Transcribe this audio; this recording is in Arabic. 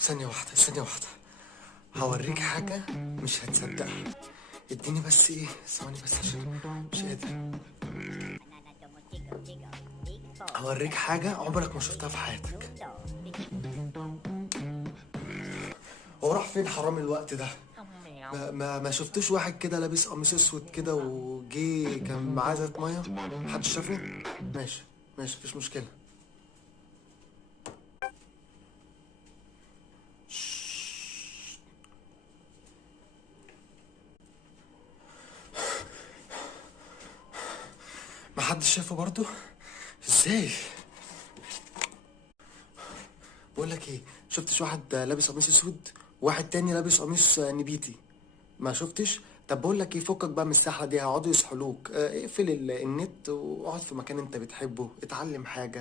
ثانية واحدة ثانية واحدة، هوريك حاجة مش هتصدقها. اديني بس ايه ثواني بس عشان مش قادر. هوريك حاجة عمرك ما شفتها في حياتك. هو راح فين حرام الوقت ده؟ ما شفتوش واحد كده لابس قميص اسود كده وجي كان معاه ازازة مية؟ محدش شافه؟ ماشي ماشي مفيش مشكلة. محدش شافه برضو؟ ازاي؟ بقول لك ايه، شفتش واحد لابس قميص اسود وواحد تاني لابس قميص نبيتي؟ ما شفتش؟ طب بقول لك ايه، فكك بقى من الساحه دي هيقعدوا يسحلوك. اقفل النت واقعد في مكان انت بتحبه، اتعلم حاجه.